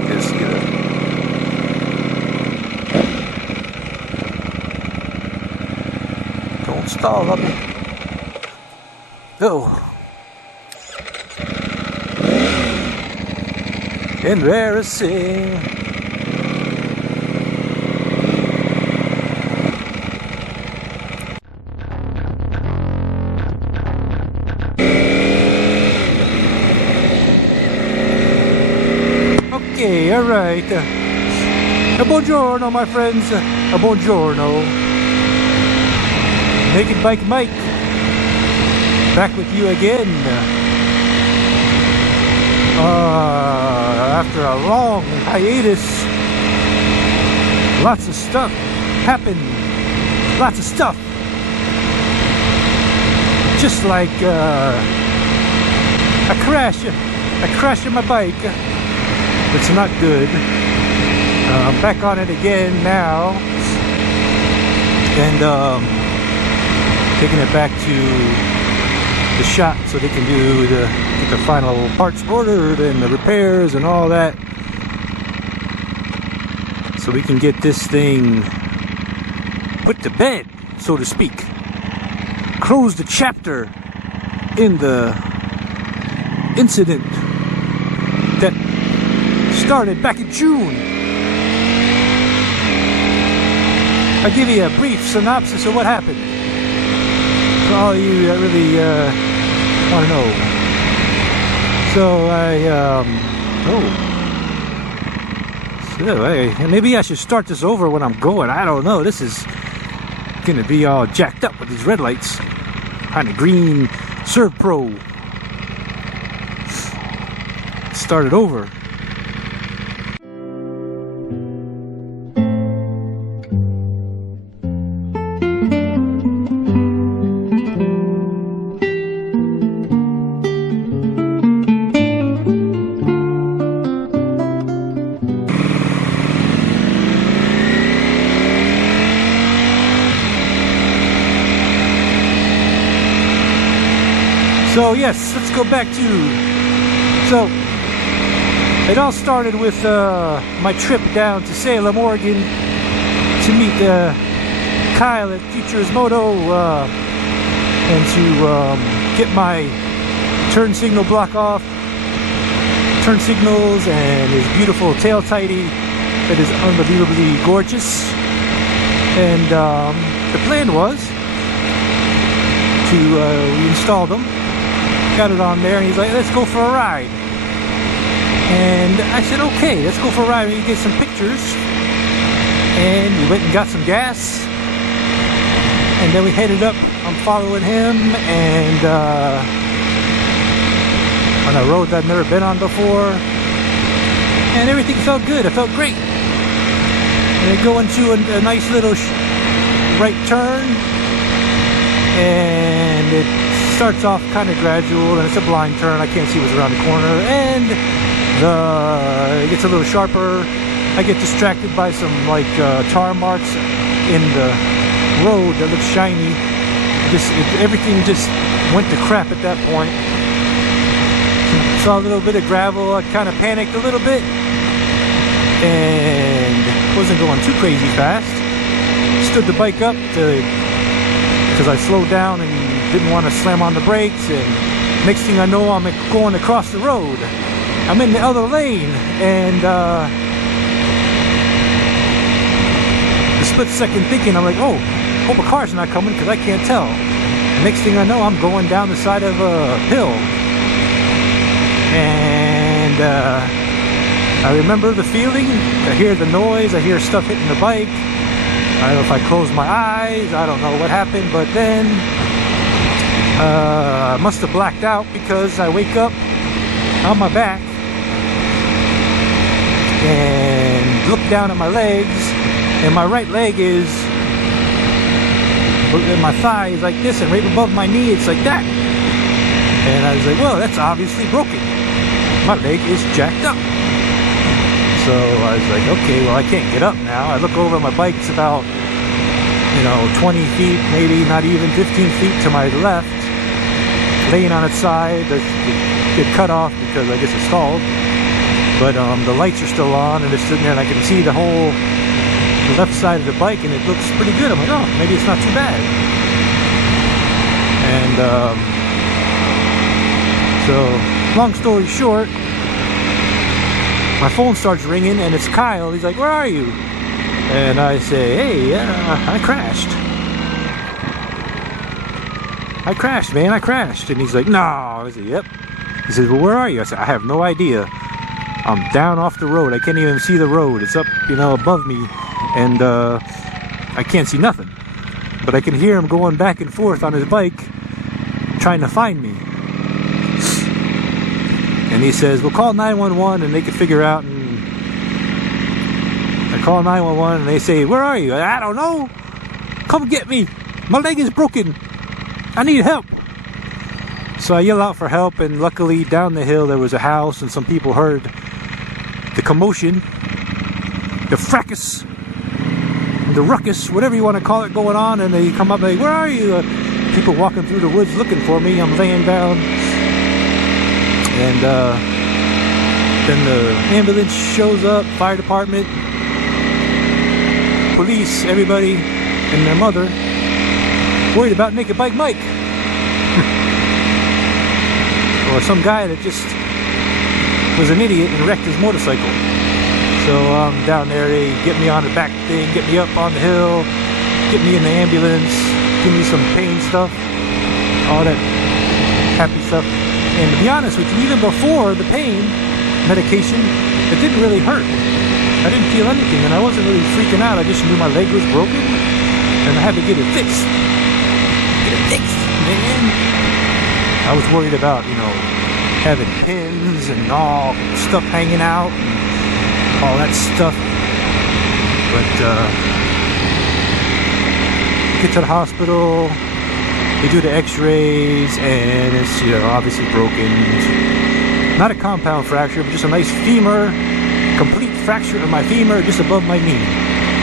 like this either. Don't stall, hubby. Oh. Embarrassing. Okay, all right. Buongiorno, my friends. Buongiorno. Naked Bike Mike. Back with you again. After a long hiatus, lots of stuff happened. Lots of stuff. Just like a crash in my bike. It's not good. I'm back on it again now, and taking it back to the shop so they can do get the final parts ordered and the repairs and all that, so we can get this thing put to bed, so to speak. Close the chapter in the incident that started back in June. I'll give you a brief synopsis of what happened for all you that really want to know. So maybe I should start this over when I'm going. I don't know. This is gonna be all jacked up with these red lights. Kind of green Serve Pro. Start it over. So yes, let's go back to, so it all started with my trip down to Salem, Oregon to meet Kyle at Futures Moto and to get my turn signal block off, turn signals, and his beautiful tail tighty that is unbelievably gorgeous. And the plan was to, we installed them, got it on there, and he's like, let's go for a ride. And I said, okay, let's go for a ride. We get some pictures. And we went and got some gas. And then we headed up. I'm following him, and on a road that I've never been on before. And everything felt good. It felt great. And I go into a nice little right turn. And it starts off kind of gradual, and it's a blind turn. I can't see what's around the corner, and it gets a little sharper. I get distracted by some like tar marks in the road that looks shiny. Everything just went to crap at that point. Saw a little bit of gravel. I kind of panicked a little bit and wasn't going too crazy fast. Stood the bike up because I slowed down and didn't want to slam on the brakes, and next thing I know, I'm going across the road. I'm in the other lane, and the split second thinking, I'm like, oh, hope a car's not coming because I can't tell. Next thing I know, I'm going down the side of a hill, and I remember the feeling. I hear the noise, I hear stuff hitting the bike. I don't know if I closed my eyes, I don't know what happened, but then I must have blacked out because I wake up on my back and look down at my legs, and my right leg is, my thigh is like this, and right above my knee it's like that. And I was like, well, that's obviously broken. My leg is jacked up. So I was like, okay, well, I can't get up now. I look over, my bike's about, 20 feet, maybe not even 15 feet to my left, laying on its side. It cut off because I guess it stalled. but the lights are still on, and it's sitting there, and I can see the whole left side of the bike, and it looks pretty good. I'm like, oh, maybe it's not too bad. And so, long story short, my phone starts ringing, and it's Kyle. He's like, where are you? And I say, hey, I crashed. I crashed, man, I crashed. And he's like, no. I said, yep. He says, well, where are you? I said, I have no idea. I'm down off the road. I can't even see the road. It's up, you know, above me. And I can't see nothing. But I can hear him going back and forth on his bike, trying to find me. And he says, well, call 911 and they can figure out. And I call 911 and they say, where are you? I don't know. Come get me. My leg is broken. I need help. So I yell out for help, and luckily down the hill there was a house, and some people heard the commotion, the fracas, the ruckus, whatever you want to call it, going on, and they come up like, where are you? People walking through the woods looking for me. I'm laying down, and then the ambulance shows up, fire department, police, everybody, and their mother, worried about Naked Bike Mike. Or some guy that just was an idiot and wrecked his motorcycle. So down there, they get me on the back thing, get me up on the hill, get me in the ambulance, give me some pain stuff, all that happy stuff. And to be honest with you, even before the pain medication, it didn't really hurt. I didn't feel anything, and I wasn't really freaking out. I just knew my leg was broken, and I had to get it fixed. Get it fixed, man. I was worried about, you know, having pins and all stuff hanging out and all that stuff. But get to the hospital, they do the x-rays, and it's, you know, obviously broken. Not a compound fracture, but just a nice femur, complete fracture of my femur just above my knee.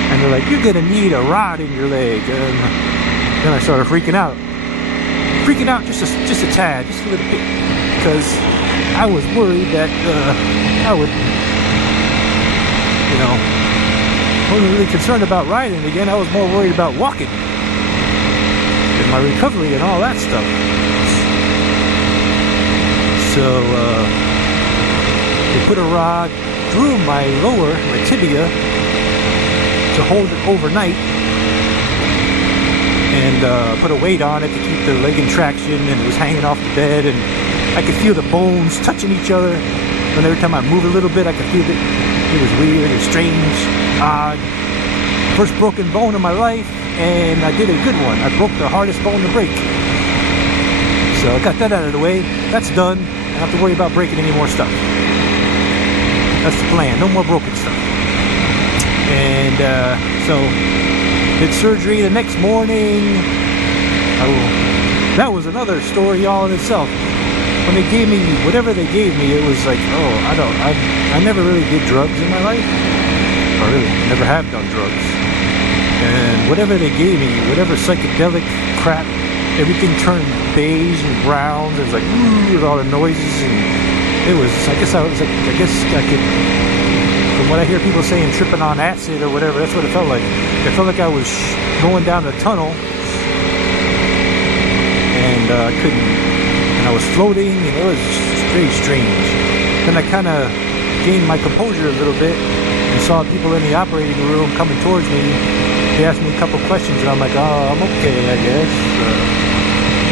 And they're like, you're gonna need a rod in your leg. And then I started freaking out. Freaking out just a tad, just a little bit, because I was worried that I would, you know, I wasn't really concerned about riding again. I was more worried about walking and my recovery and all that stuff. So they put a rod through my tibia to hold it overnight, and put a weight on it to keep the leg in traction, and it was hanging off the bed, and I could feel the bones touching each other, and every time I moved a little bit I could feel it. It was weird, it was strange, odd. First broken bone in my life, and I did a good one. I broke the hardest bone to break. So I got that out of the way. That's done. I don't have to worry about breaking any more stuff. That's the plan, no more broken stuff. And so did surgery the next morning. That was another story all in itself. When they gave me whatever they gave me, it was like, oh, I never really did drugs in my life. I really never have done drugs. And whatever they gave me, whatever psychedelic crap, everything turned beige and brown. There was like, ooh, with all the noises, and it was, I guess I could, from what I hear people saying, tripping on acid or whatever, that's what it felt like. It felt like I was going down the tunnel, and I couldn't, and I was floating, and it was very strange. Then I kind of gained my composure a little bit and saw people in the operating room coming towards me. They asked me a couple questions, and I'm like, oh, I'm okay, I guess.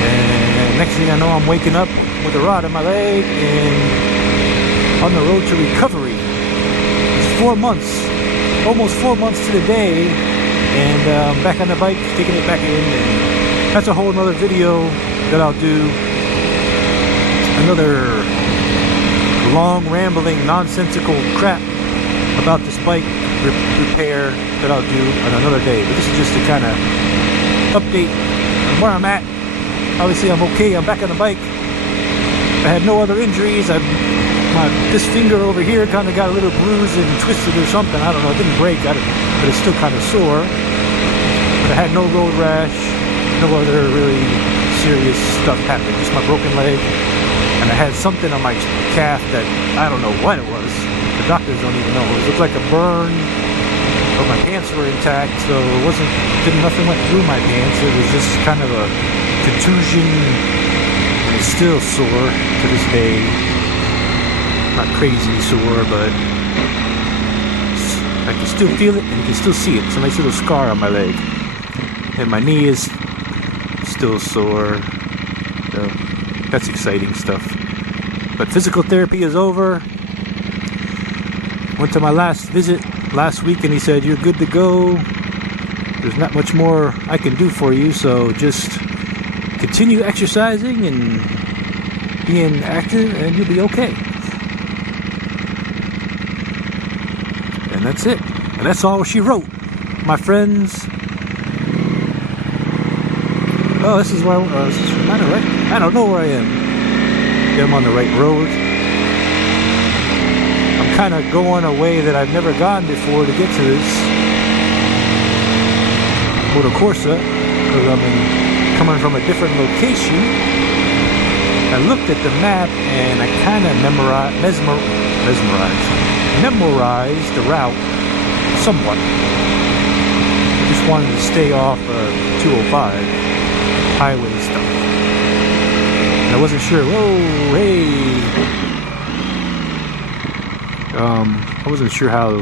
And next thing I know, I'm waking up with a rod in my leg and on the road to recovery. 4 months, almost 4 months to the day, and back on the bike, taking it back in. And that's a whole nother video that I'll do. Another long, rambling, nonsensical crap about this bike repair that I'll do on another day. But this is just to kind of update on where I'm at. Obviously, I'm okay. I'm back on the bike. I had no other injuries. This finger over here kind of got a little bruised and twisted or something. I don't know. It didn't break, but it's still kind of sore. But I had no road rash, no other really serious stuff happened. Just my broken leg, and I had something on my calf that I don't know what it was. But The doctors don't even know. It looked like a burn, but my pants were intact, so nothing went through my pants. It was just kind of a contusion. It's still sore to this day. Not crazy sore, but I can still feel it and you can still see it. It's a nice little scar on my leg. And my knee is still sore. So that's exciting stuff. But physical therapy is over. Went to my last visit last week and he said, "You're good to go. There's not much more I can do for you, so just continue exercising and being active and you'll be okay." And that's it. And that's all she wrote, my friends. Oh, this is where am I right? I don't know where I am. Yeah, I'm on the right road. I'm kind of going a way that I've never gone before to get to this Moto Corsa, because I'm coming from a different location. I looked at the map and I kind of memorized the route somewhat. I just wanted to stay off 205 highway stuff. And I wasn't sure. Whoa, hey. I wasn't sure how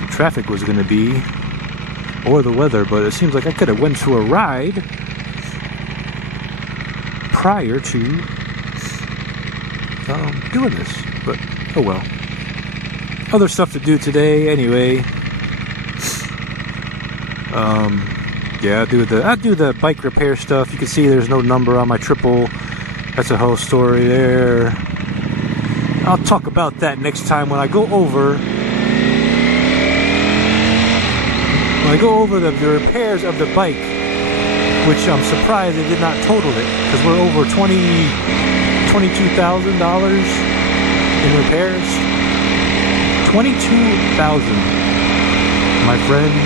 the traffic was going to be or the weather, but it seems like I could have went to a ride prior to doing this, but oh well. Other stuff to do today anyway. Yeah, I'll do the bike repair stuff. You can see there's no number on my triple. That's a whole story there. I'll talk about that next time when I go over the repairs of the bike, which I'm surprised they did not total it, because we're over $22,000 in repairs. 22,000, my friends.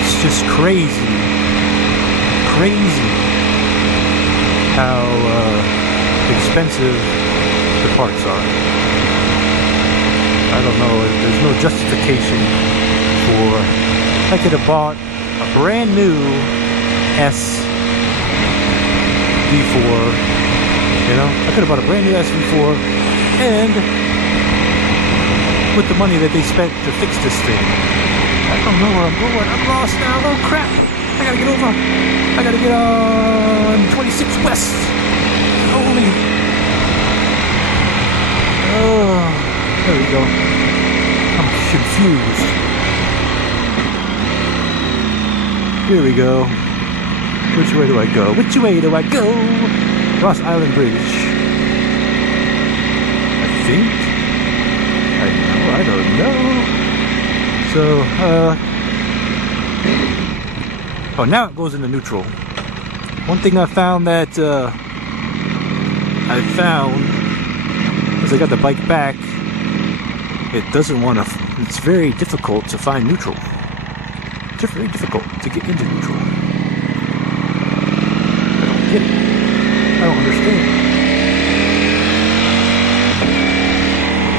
It's just crazy how expensive the parts are. I don't know, there's no justification for. I could have bought a brand new SV4, you know, I could have bought a brand new SV4 and with the money that they spent to fix this thing. I don't know where I'm going. I'm lost now. Oh crap! I gotta get over. I gotta get on 26 West. Holy. Oh, there we go. I'm confused. Here we go. Which way do I go? Which way do I go? Ross Island Bridge. I think. I don't know. So, oh, now it goes into neutral. One thing I found as I got the bike back, it doesn't want to, it's very difficult to find neutral. It's very difficult to get into neutral. I don't get it. I don't understand.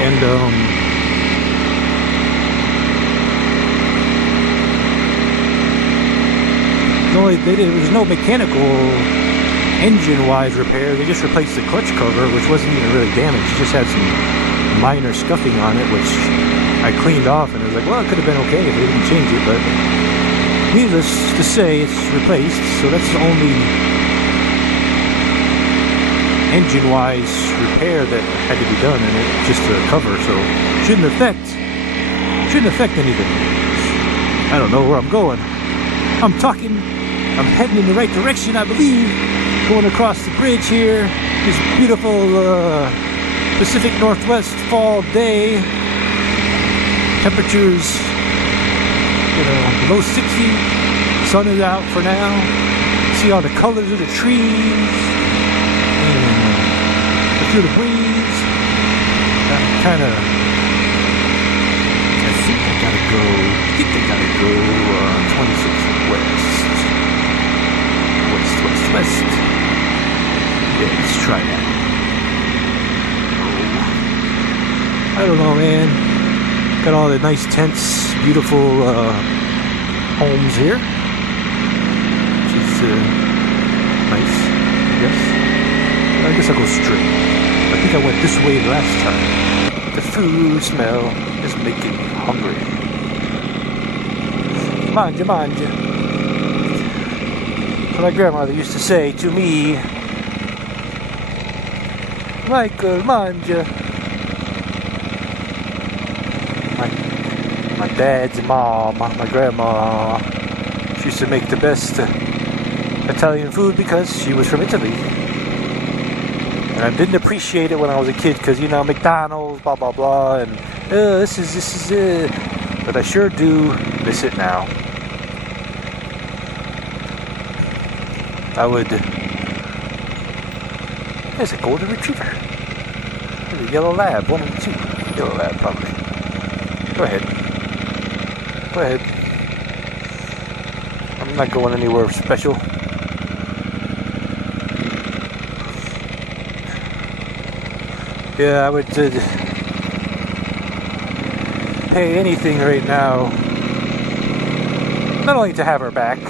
And, there was no mechanical engine-wise repair. They just replaced the clutch cover, which wasn't even really damaged. It just had some minor scuffing on it, which I cleaned off, and I was like, well, it could have been okay if they didn't change it, but needless to say, it's replaced, so that's the only engine-wise repair that had to be done in it, just to cover, so shouldn't affect anything. I don't know where I'm going. I'm heading in the right direction, I believe. Going across the bridge here. This beautiful Pacific Northwest fall day. Temperatures, low 60. Sun is out for now. See all the colors of the trees. I feel the breeze. I think I gotta go 26 West. West. Yeah, let's try that. I don't know, man. Got all the nice tents, beautiful homes here, which is nice, yes. I guess I'll go straight. I think I went this way last time. The food smell is making me hungry. Manja, manja. My grandmother used to say to me, Michael, manja. My dad's mom, my grandma, she used to make the best Italian food because she was from Italy. And I didn't appreciate it when I was a kid because, you know, McDonald's, blah, blah, blah, and this is it. But I sure do miss it now. I would... There's a golden retriever. There's a yellow lab, one of the two. Yellow lab, probably. Go ahead. Go ahead. I'm not going anywhere special. Yeah, I would pay anything right now. Not only to have her back,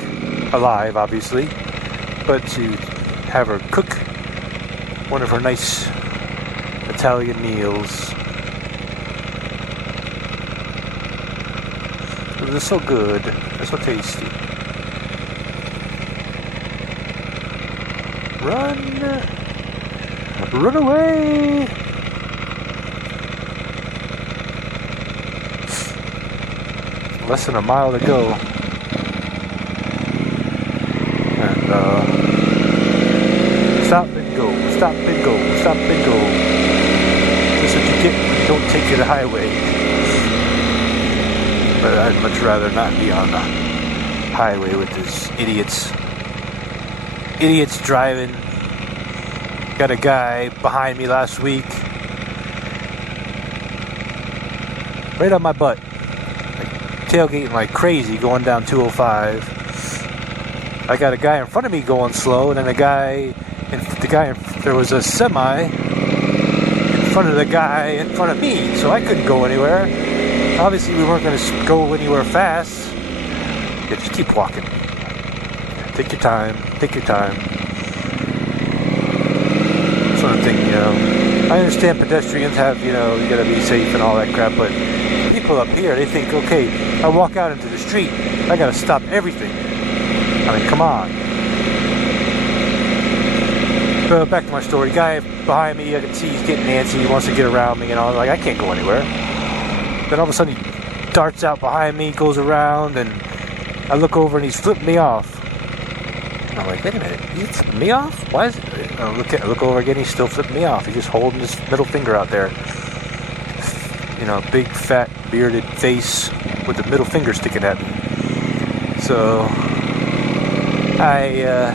alive, obviously, but to have her cook one of her nice Italian meals. They're so good. They're so tasty. Run! Run away! Less than a mile to go. And stop and go, stop and go, stop and go. That's what you get when you don't take the highway. But I'd much rather not be on the highway with these idiots. Idiots driving. Got a guy behind me last week. Right on my butt. Tailgating like crazy going down 205. I got a guy in front of me going slow, and then there was a semi in front of the guy in front of me, so I couldn't go anywhere. Obviously we weren't going to go anywhere fast. Yeah, just keep walking. Take your time, take your time. Sort of thing, you know. I understand pedestrians have, you know, you gotta be safe and all that crap, but people up here, they think, okay, I walk out into the street, I gotta stop everything. I mean, come on. Back to my story. Guy behind me, I can see he's getting antsy, he wants to get around me, and I'm like, I can't go anywhere. Then all of a sudden he darts out behind me, goes around, and I look over and he's flipping me off. I'm like, wait a minute, he's flipping me off? Why is it? I look over again, he's still flipping me off. He's just holding his middle finger out there. You know, big, fat, bearded face with the middle finger sticking at me. So, I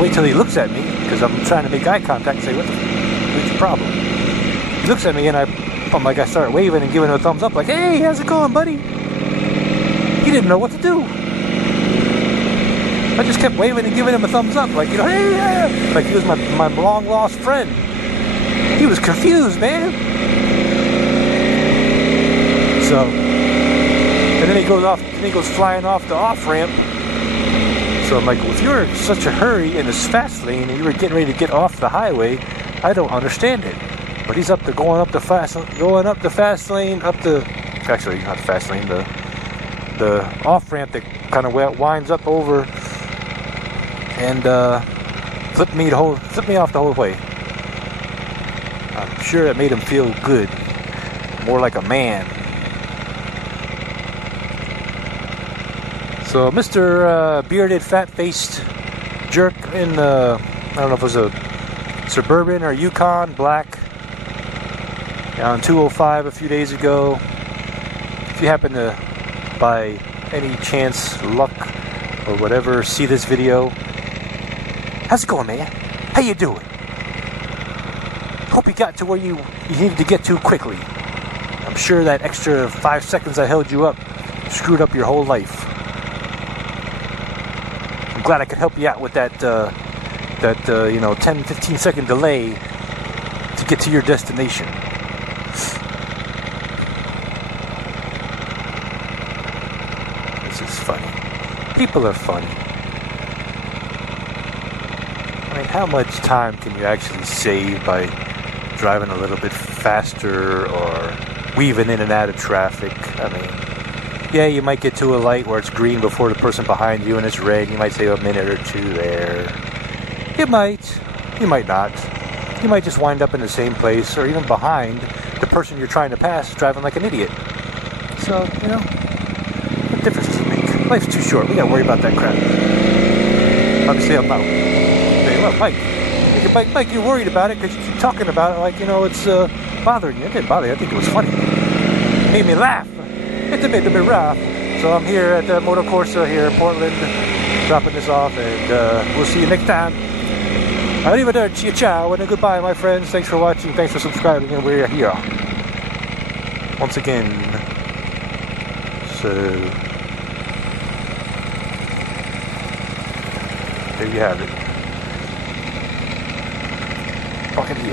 wait till he looks at me, because I'm trying to make eye contact and say, what's the problem? He looks at me and I'm like, I start waving and giving him a thumbs up, like, hey, how's it going, buddy? He didn't know what to do. I just kept waving and giving him a thumbs up, like, you know, hey, yeah. Like he was my long lost friend. He was confused, man. So, and then he goes flying off the off ramp. So I'm like, well, if you were in such a hurry in this fast lane and you were getting ready to get off the highway, I don't understand it. But he's going up the fast lane, actually not the fast lane, the off ramp that kind of winds up over and flipped me off the whole way. I'm sure it made him feel good, more like a man. So Mr. Bearded, fat-faced jerk in I don't know if it was a Suburban or Yukon, black, on 205 a few days ago. If you happen to, by any chance, luck, or whatever, see this video, how's it going, man? How you doing? Hope you got to where you needed to get to quickly. I'm sure that extra 5 seconds I held you up screwed up your whole life. I'm glad I could help you out with that 10-15 second delay to get to your destination. People are funny. I mean, how much time can you actually save by driving a little bit faster or weaving in and out of traffic? I mean, yeah, you might get to a light where it's green before the person behind you and it's red. You might save a minute or two there. You might not. You might just wind up in the same place or even behind the person you're trying to pass driving like an idiot. So, you know, what difference does it make? Life's too short. We gotta worry about that crap. Obviously, I'm not. Hey, look, Mike, you're worried about it because you keep talking about it like, you know, it's bothering you. It didn't bother you. I think it was funny. It made me laugh. It made me laugh. So I'm here at the Moto Corsa here in Portland, dropping this off, and we'll see you next time. Arrivederci, ciao, and a goodbye, my friends. Thanks for watching. Thanks for subscribing, and we're here once again. So there you have it. Fucking here.